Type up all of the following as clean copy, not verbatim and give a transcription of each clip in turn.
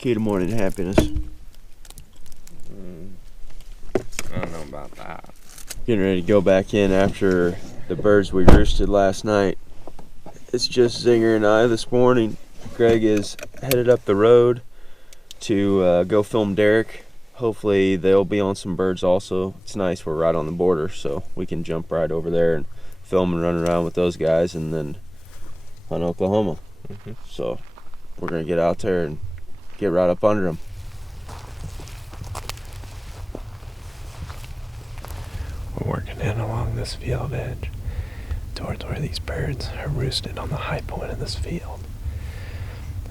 Key to morning happiness. I don't know about that. Getting ready to go back in after the birds we roosted last night. It's just Zinger and I this morning. Greg is headed up the road to go film Derik. Hopefully they'll be on some birds also. It's nice, we're right on the border, so we can jump right over there and film and run around with those guys and then hunt Oklahoma. So we're going to get out there and get right up under them. We're working in along this field edge towards where these birds are roosted on the high point of this field.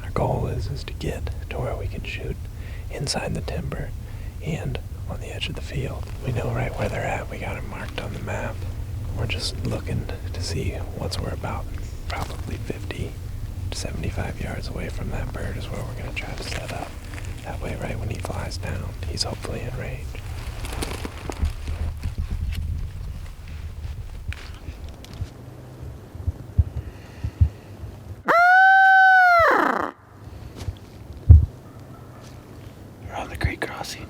Our goal is to get to where we can shoot inside the timber and on the edge of the field. We know right where they're at. We got them marked on the map. We're just looking to see what's we're about. Probably 50 to 75 yards away from that bird is where we're going to try to set up. That way, right when he flies down, he's hopefully in range. We're on the creek crossing.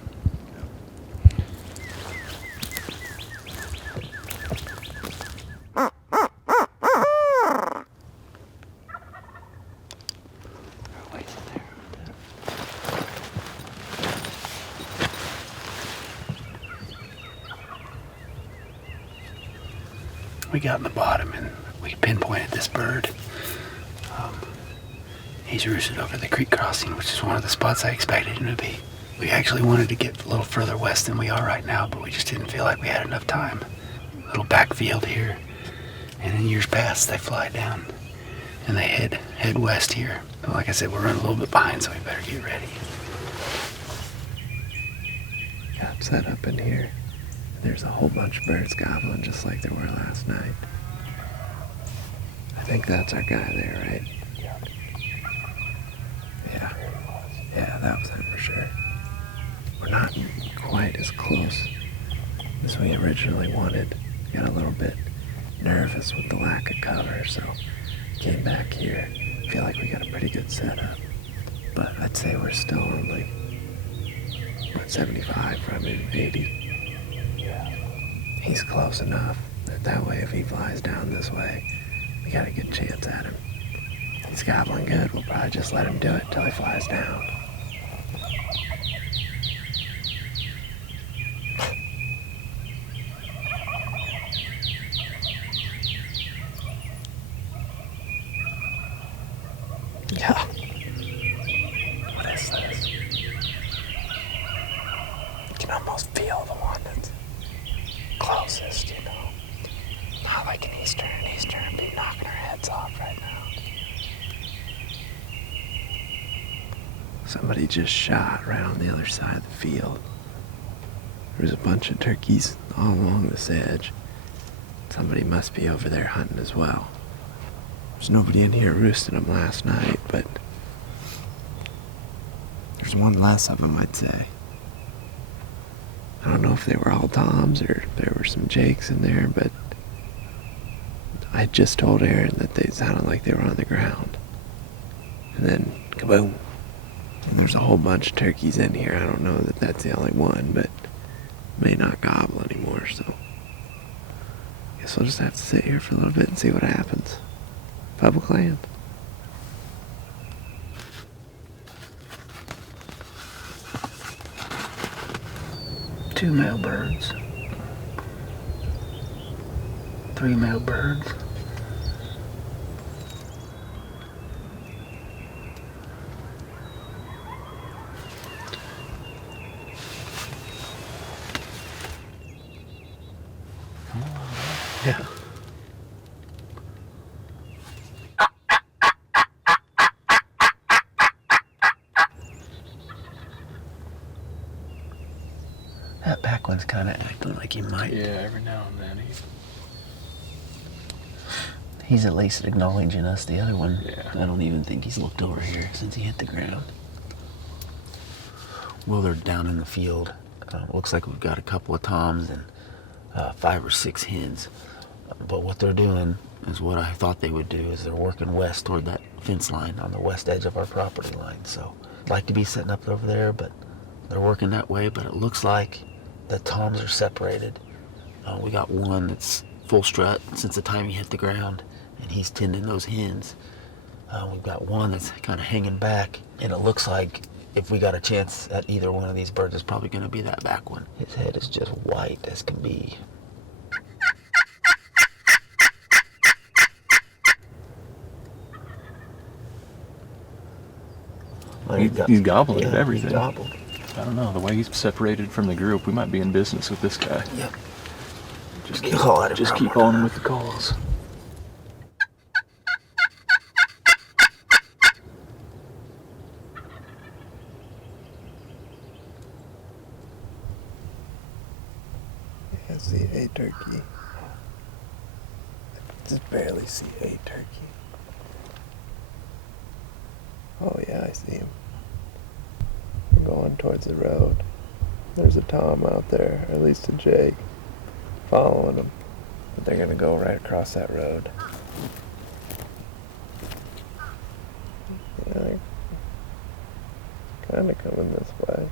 We got in the bottom and we pinpointed this bird. He's roosted over the creek crossing, which is one of the spots I expected him to be. We actually wanted to get a little further west than we are right now, but we just didn't feel like we had enough time. Little backfield here, and in years past they fly down and they head west here. But like I said, we're running a little bit behind, so we better get ready. Got set up in here. There's a whole bunch of birds gobbling just like there were last night. I think that's our guy there, right? Yeah, that was him for sure. We're not quite as close as we originally wanted. Got a little bit nervous with the lack of cover, so came back here. Feel like we got a pretty good setup. But I'd say we're still only 75, probably 80. He's close enough that way if he flies down this way, we got a good chance at him. He's gobbling good. We'll probably just let him do it till he flies down. Yeah. What is this? You can almost feel the one that's closest, you know. Not like an Eastern be knocking our heads off right now. Somebody just shot right on the other side of the field. There's a bunch of turkeys all along this edge. Somebody must be over there hunting as well. There's nobody in here roosting them last night, but there's one less of them, I'd say. I don't know if they were all toms or there were some jakes in there, but I just told Aaron that they sounded like they were on the ground. And then, kaboom. And there's a whole bunch of turkeys in here. I don't know that that's the only one, but may not gobble anymore, so guess we'll just have to sit here for a little bit and see what happens. Public land. Two male birds. 3 male birds. Yeah. That back one's kind of acting like he might. Yeah, every now and then He's at least acknowledging us. The other one, Yeah. I don't even think he's looked over here since he hit the ground. Well, they're down in the field. Looks like we've got a couple of toms and 5 or 6 hens. But what they're doing is what I thought they would do, is they're working west toward that fence line on the west edge of our property line. So like to be setting up over there, but they're working that way. But it looks like the toms are separated. We got one that's full strut since the time he hit the ground, and he's tending those hens. We've got one that's kind of hanging back, and it looks like if we got a chance at either one of these birds, it's probably going to be that back one. His head is just white as can be. He's gobbling at everything. He's gobbled. I don't know, the way he's separated from the group, we might be in business with this guy. Yep. Just keep on him with the calls. I see a turkey. I just barely see a turkey. Oh yeah, I see him. We're going towards the road. There's a tom out there, or at least a jake, following them. But they're gonna go right across that road. Yeah, kinda coming this way.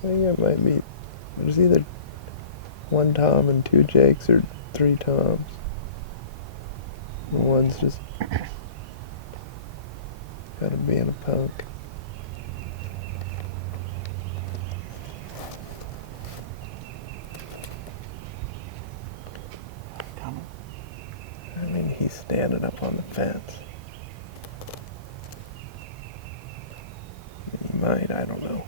I think it might be, there's either one tom and two jakes or three toms. And one's just kind of being a punk. I mean, he's standing up on the fence. He might, I don't know.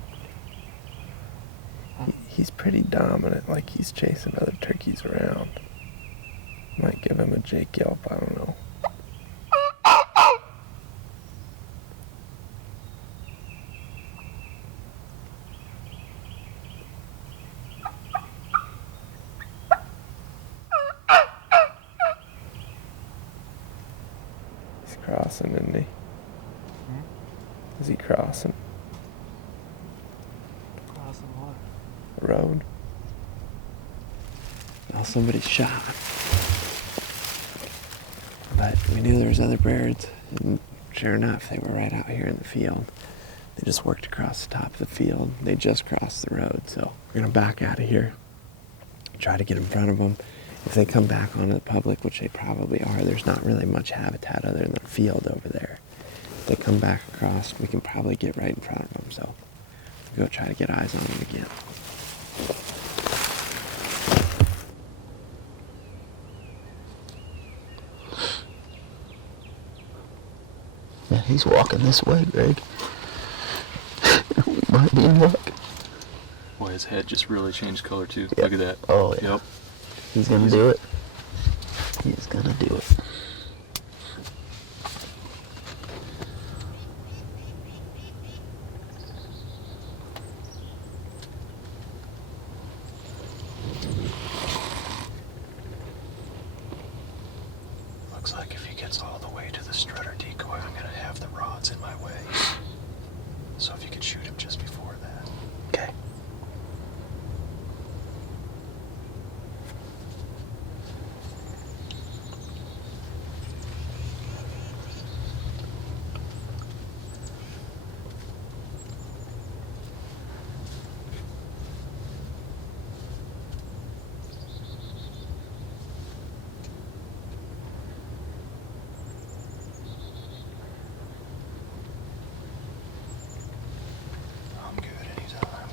He's pretty dominant, like he's chasing other turkeys around. Might give him a jake yelp, I don't know. He's crossing, isn't he? Is he crossing? Crossing what? The road? Well, somebody shot. But we knew there was other birds, and sure enough, they were right out here in the field. They just worked across the top of the field. They just crossed the road, so we're gonna back out of here, try to get in front of them. If they come back onto the public, which they probably are, there's not really much habitat other than the field over there. If they come back across, we can probably get right in front of them, so we'll go try to get eyes on them again. Yeah, he's walking this way, Greg. We might be in luck. Boy, his head just really changed color too. Yep. Look at that. Oh, yeah. Yep. He's gonna do it. He's gonna do it. Looks like if he gets all the way to the strutter decoy, I'm gonna have the rods in my way. So if you could shoot him just before that. Okay. I'm good anytime.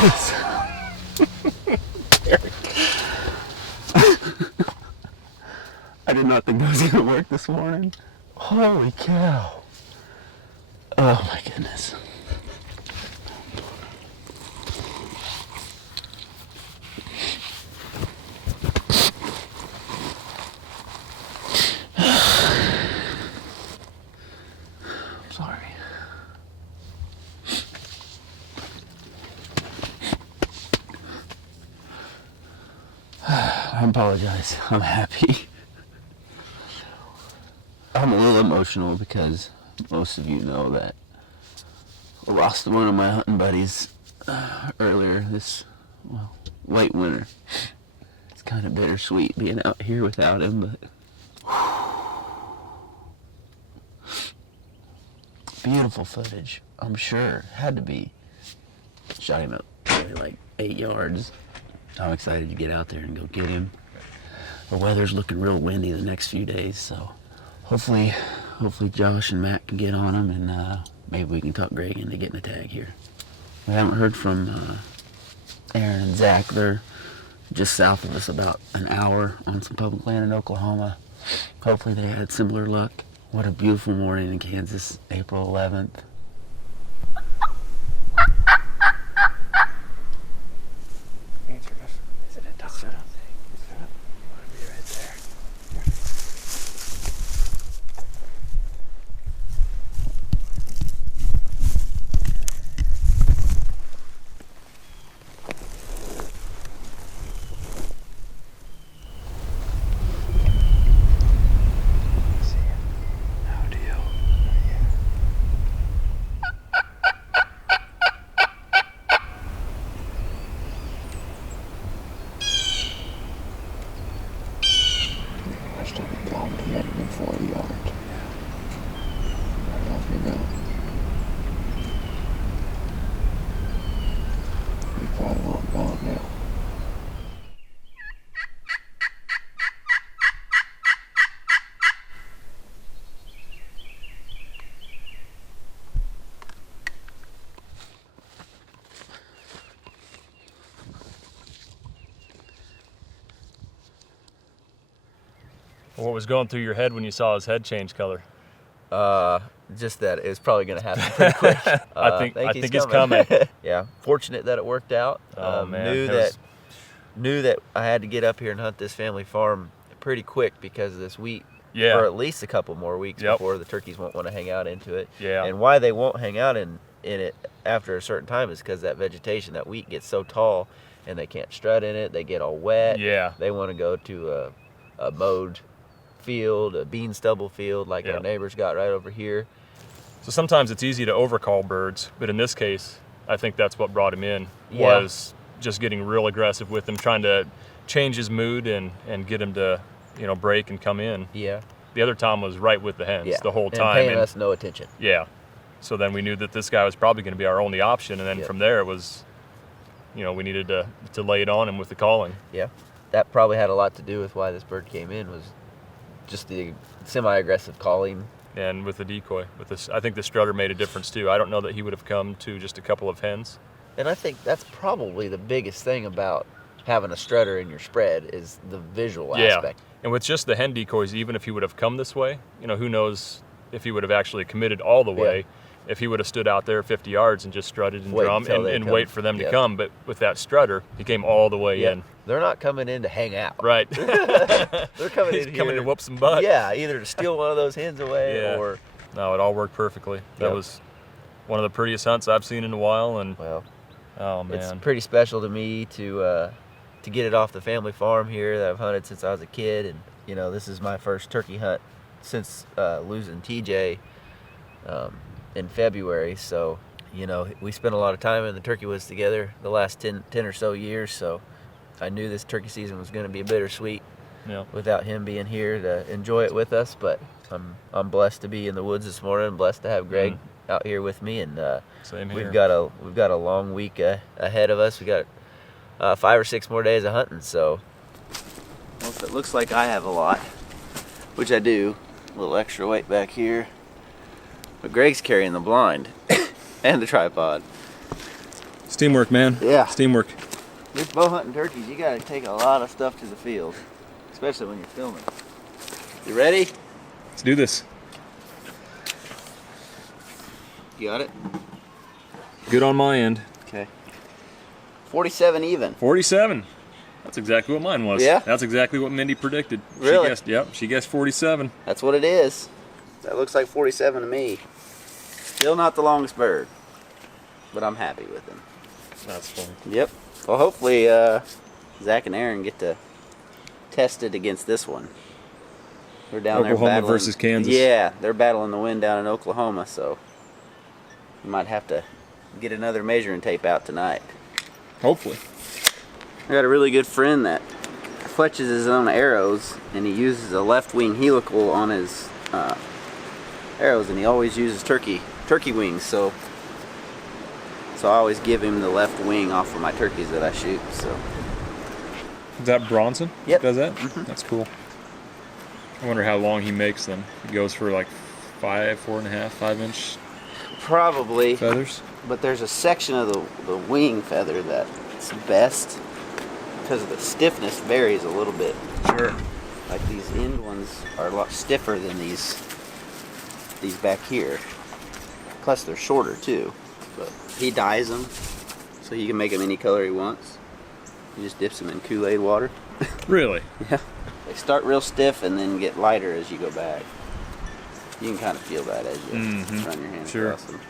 Anytime. I did not think that was gonna work this morning. Holy cow. Oh my goodness. Don't apologize. I'm happy. I'm a little emotional because most of you know that I lost one of my hunting buddies earlier this late winter. It's kind of bittersweet being out here without him, but beautiful footage, I'm sure. Had to be. Shot him up probably like 8 yards. I'm excited to get out there and go get him. The weather's looking real windy the next few days, so hopefully Josh and Matt can get on him, and maybe we can talk Greg into getting a tag here. We haven't heard from Aaron and Zach. They're just south of us about an hour on some public land in Oklahoma. Hopefully they had similar luck. What a beautiful morning in Kansas, April 11th. Answer us. Is it a dog? Shut up. Shut up. I want to be right there. See ya. How do you? Yeah. I should have gone to get him in 40 yards. Right off your gun. We probably won't gone now. What was going through your head when you saw his head change color? Just that it's probably going to happen pretty quick. I think it's coming. Yeah, fortunate that it worked out. Oh, man. Knew that I had to get up here and hunt this family farm pretty quick because of this wheat. Yeah. For at least a couple more weeks Yep. before the turkeys won't want to hang out into it. Yeah. And why they won't hang out in it after a certain time is because that vegetation, that wheat gets so tall and they can't strut in it. They get all wet. Yeah. They want to go to a mowed field, a bean stubble field like Yep. our neighbors got right over here. So sometimes it's easy to overcall birds, but in this case, I think that's what brought him in, Yeah. was just getting real aggressive with him, trying to change his mood and get him to, break and come in. Yeah. The other Tom was right with the hens the whole And time. paying us no attention. Yeah. So then we knew that this guy was probably going to be our only option, and then Yep. from there it was, we needed to lay it on him with the calling. Yeah. That probably had a lot to do with why this bird came in, was just the semi-aggressive calling. And with the decoy, I think the strutter made a difference too. I don't know that he would have come to just a couple of hens. And I think that's probably the biggest thing about having a strutter in your spread is the visual aspect. And with just the hen decoys, even if he would have come this way, who knows if he would have actually committed all the way. If he would have stood out there 50 yards and just strutted and Wait drum until they and come. wait for them to Yep. come. But with that strutter, he came all the way in. They're not coming in to hang out. Right. They're coming He's in coming here. to whoop some butt. Yeah, either to steal one of those hens away Yeah. or, No, it all worked perfectly. That Yep. was one of the prettiest hunts I've seen in a while. And well, oh man, it's pretty special to me to get it off the family farm here that I've hunted since I was a kid. And, this is my first turkey hunt since losing TJ in February. So, we spent a lot of time in the turkey woods together the last 10 or so years. So I knew this turkey season was going to be bittersweet yeah. without him being here to enjoy it with us. But I'm blessed to be in the woods this morning, blessed to have Greg out here with me. And Same here. we've got a long week ahead of us. We got 5 or 6 more days of hunting. So well, if it looks like I have a lot, which I do, a little extra weight back here. But Greg's carrying the blind and the tripod. It's teamwork, man. Yeah. It's teamwork. With bow hunting turkeys, you got to take a lot of stuff to the field, especially when you're filming. You ready? Let's do this. You got it? Good on my end. Okay. 47 even. 47. That's exactly what mine was. Yeah? That's exactly what Mindy predicted. Really? She guessed 47. That's what it is. That looks like 47 to me. Still not the longest bird, but I'm happy with him. That's funny. Yep. Well, hopefully Zach and Aaron get to tested against this one. We're down there Oklahoma battling. versus Kansas. Yeah, they're battling the wind down in Oklahoma, so we might have to get another measuring tape out tonight. Hopefully. I got a really good friend that fletches his own arrows, and he uses a left wing helical on his arrows, and he always uses turkey wings. So I always give him the left wing off of my turkeys that I shoot. So. Is that Bronson? Yep. Does that? Mhm. That's cool. I wonder how long he makes them. He goes for like 4.5, 5 inch Probably. feathers. But there's a section of the wing feather that's best because the stiffness varies a little bit. Sure. Like these end ones are a lot stiffer than these back here. Plus they're shorter too. But he dyes them so he can make them any color he wants. He just dips them in Kool-Aid water. Really? Yeah. They start real stiff and then get lighter as you go back. You can kind of feel that as you run your hands Sure. across them.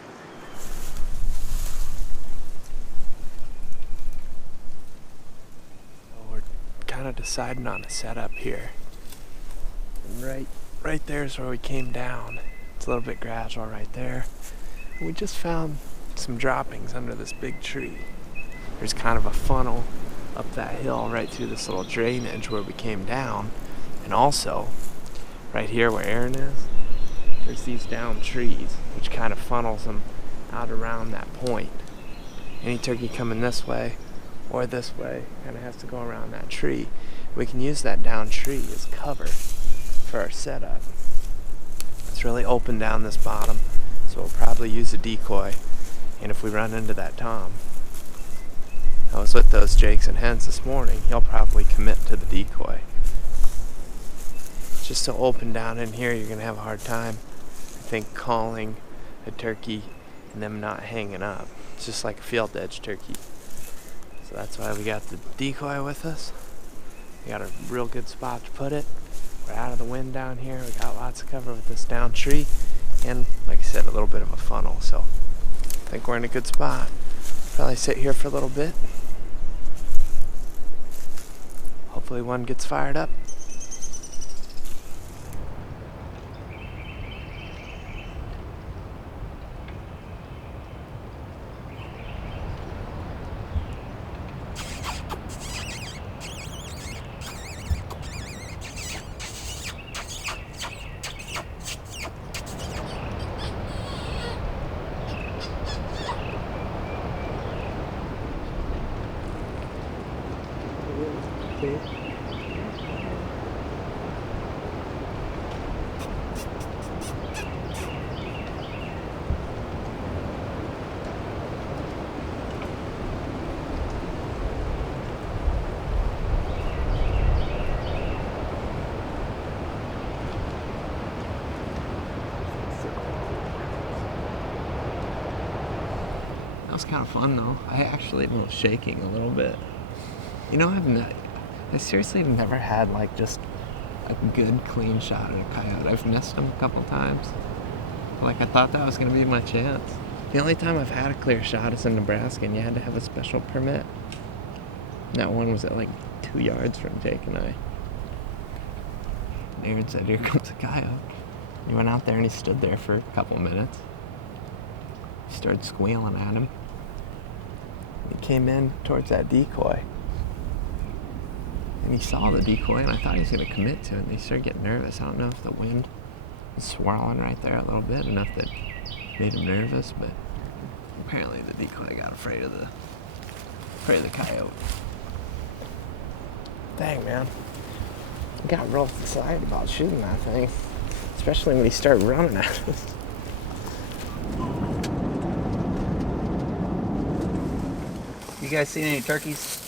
Well, we're kind of deciding on a setup here. And right there is where we came down. It's a little bit gradual right there. And we just found some droppings under this big tree. There's kind of a funnel up that hill right through this little drainage where we came down. And also, right here where Aaron is, there's these down trees, which kind of funnels them out around that point. Any turkey coming this way or this way kind of has to go around that tree. We can use that down tree as cover for our setup. It's really open down this bottom, so we'll probably use a decoy. And if we run into that tom, I was with those jakes and hens this morning, he'll probably commit to the decoy. It's just so open down in here, you're going to have a hard time, I think, calling a turkey and them not hanging up. It's just like a field edge turkey. So that's why we got the decoy with us. We got a real good spot to put it. We're out of the wind down here. We got lots of cover with this down tree. And like I said, a little bit of a funnel. So I think we're in a good spot. Probably sit here for a little bit. Hopefully one gets fired up. That was kind of fun though. I actually was shaking a little bit. You know, I seriously have never had like just a good clean shot at a coyote. I've missed them a couple times. Like I thought that was gonna be my chance. The only time I've had a clear shot is in Nebraska, and you had to have a special permit. And that one was at like 2 yards from Jake and I. Aaron said, "Here comes a coyote." He went out there and he stood there for a couple minutes. He started squealing at him. He came in towards that decoy. And he saw the decoy, and I thought he was going to commit to it. And he started getting nervous. I don't know if the wind was swirling right there a little bit, enough that made him nervous, but apparently the decoy got afraid of the coyote. Dang, man. I got real excited about shooting that thing, especially when he started running at us. You guys seen any turkeys?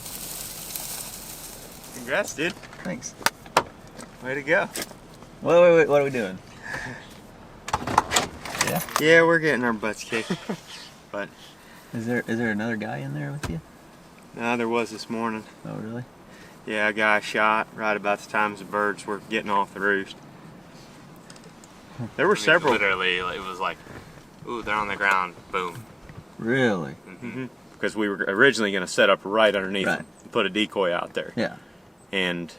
Congrats, dude. Thanks. Way to go. Wait, what are we doing? Yeah, we're getting our butts kicked. But Is there another guy in there with you? no, there was this morning. Oh, really? Yeah, a guy shot right about the times the birds were getting off the roost. There were several. Literally, it was like, ooh, they're on the ground. Boom. Really? Because we were originally going to set up right underneath Right. them and put a decoy out there. Yeah. And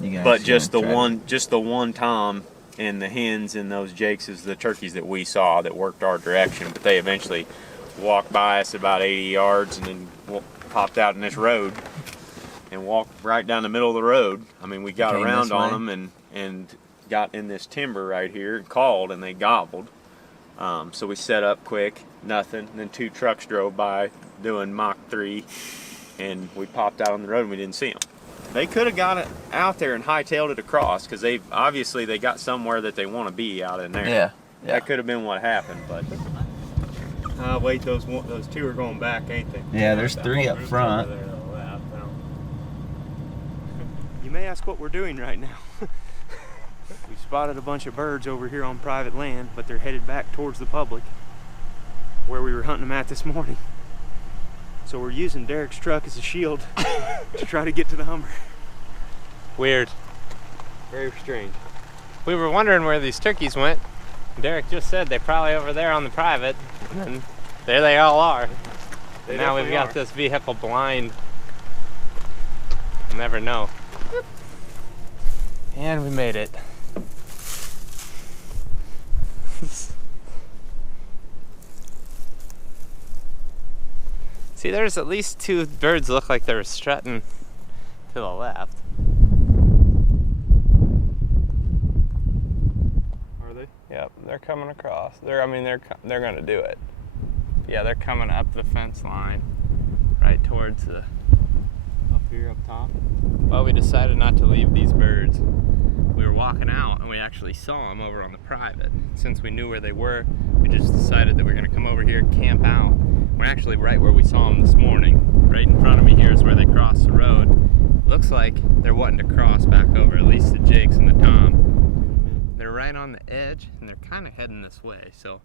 But just the one tom and the hens and those jakes is the turkeys that we saw that worked our direction. But they eventually walked by us about 80 yards and then popped out in this road and walked right down the middle of the road. I mean, we got around on them and got in this timber right here and called, and they gobbled. So we set up quick, nothing. And then 2 trucks drove by doing Mach 3, and we popped out on the road and we didn't see them. They could have got it out there and hightailed it across, because they got somewhere that they want to be out in there. Yeah. That could have been what happened, but wait, those 2 are going back, ain't they? Yeah, there's 3 up front. You may ask what we're doing right now. We spotted a bunch of birds over here on private land, but they're headed back towards the public, where we were hunting them at this morning. So we're using Derik's truck as a shield to try to get to the Hummer. Weird. Very strange. We were wondering where these turkeys went. Derik just said they're probably over there on the private, and then there they all are. And now we've got this vehicle blind. We'll never know. And we made it. See, there's at least 2 birds look like they were strutting to the left. Are they? Yep, they're coming across. They're gonna do it. Yeah, they're coming up the fence line, right towards the. Up here, up top? Well, we decided not to leave these birds. We were walking out and we actually saw them over on the private. Since we knew where they were, we just decided that we're gonna come over here, camp out. We're actually right where we saw them this morning. Right in front of me here is where they crossed the road. Looks like they're wanting to cross back over, at least the jakes and the tom. They're right on the edge and they're kind of heading this way. So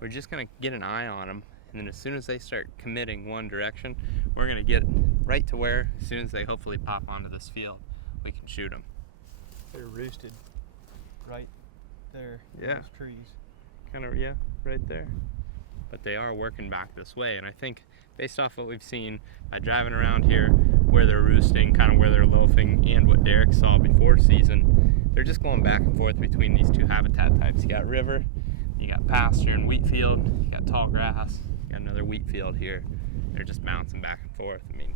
we're just gonna get an eye on them. And then as soon as they start committing one direction, we're gonna get right to where, as soon as they hopefully pop onto this field, we can shoot them. They're roosted right there in Yeah. those trees. Kind of, yeah, right there. But they are working back this way, and I think based off what we've seen by driving around here, where they're roosting, kind of where they're loafing, and what Derik saw before season, they're just going back and forth between these 2 habitat types. You got river, you got pasture and wheat field, you got tall grass, you got another wheat field here. They're just bouncing back and forth. I mean,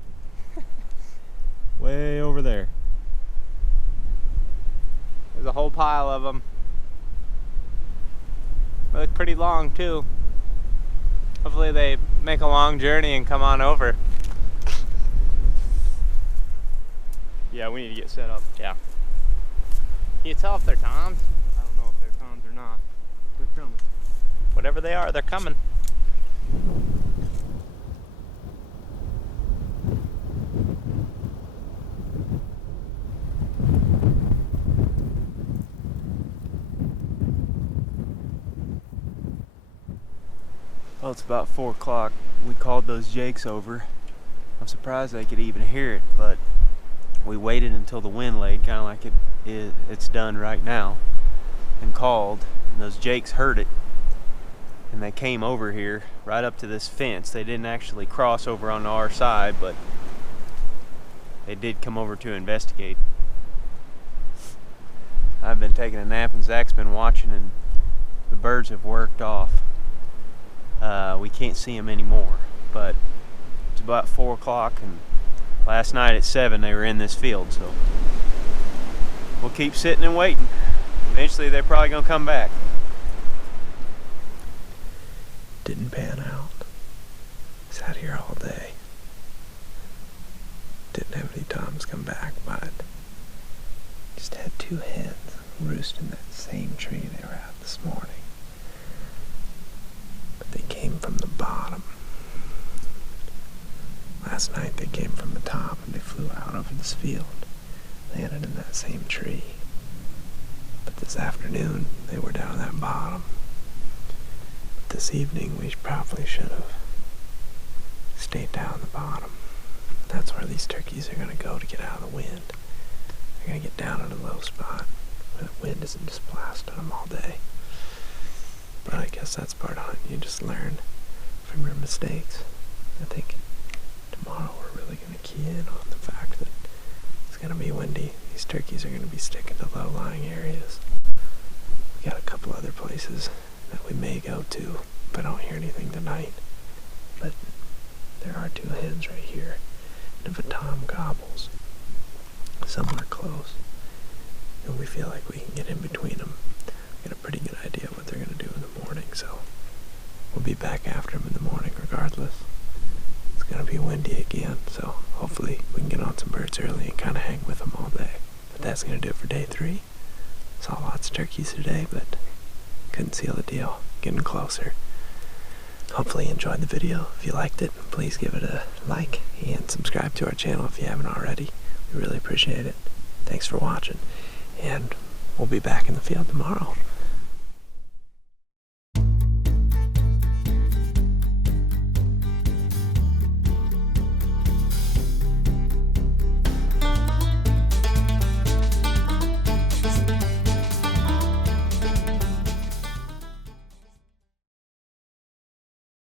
Way over there. there's a whole pile of them. They look pretty long too. Hopefully they make a long journey and come on over. Yeah, we need to get set up. Yeah. Can you tell if they're toms? I don't know if they're toms or not. They're coming. Whatever they are, they're coming. Well, it's about 4 o'clock. We called those jakes over. I'm surprised they could even hear it, but we waited until the wind laid, kind of like it's done right now, and called, and those jakes heard it, and they came over here right up to this fence. They didn't actually cross over on our side, but they did come over to investigate. I've been taking a nap and Zach's been watching, and the birds have worked off. We can't see them anymore, but it's about 4 o'clock, and last night at 7 they were in this field, so we'll keep sitting and waiting. Eventually they're probably gonna come back. Didn't pan out. Sat here all day. Didn't have any toms come back, but just had 2 hens roost in that same tree they were at this morning. But they came from the bottom. Last night they came from the top and they flew out over this field, landed in that same tree. But this afternoon they were down at that bottom. But this evening we probably should have stayed down the bottom. That's where these turkeys are gonna go to get out of the wind. They're gonna get down in a low spot where the wind isn't just blasting them all day. But I guess that's part of hunting. You just learn from your mistakes. I think tomorrow we're really going to key in on the fact that it's going to be windy. these turkeys are going to be sticking to low-lying areas. We got a couple other places that we may go to if I don't hear anything tonight. But there are 2 hens right here. And if a tom gobbles somewhere close, and we feel like we can get in between them, get a pretty good idea what they're going to do in the morning. So we'll be back after them in the morning regardless. It's going to be windy again, so hopefully we can get on some birds early and kind of hang with them all day. But that's going to do it for day 3. Saw lots of turkeys today, but couldn't seal the deal. Getting closer. Hopefully you enjoyed the video. If you liked it, please give it a like and subscribe to our channel if you haven't already. We really appreciate it. Thanks for watching, and we'll be back in the field tomorrow.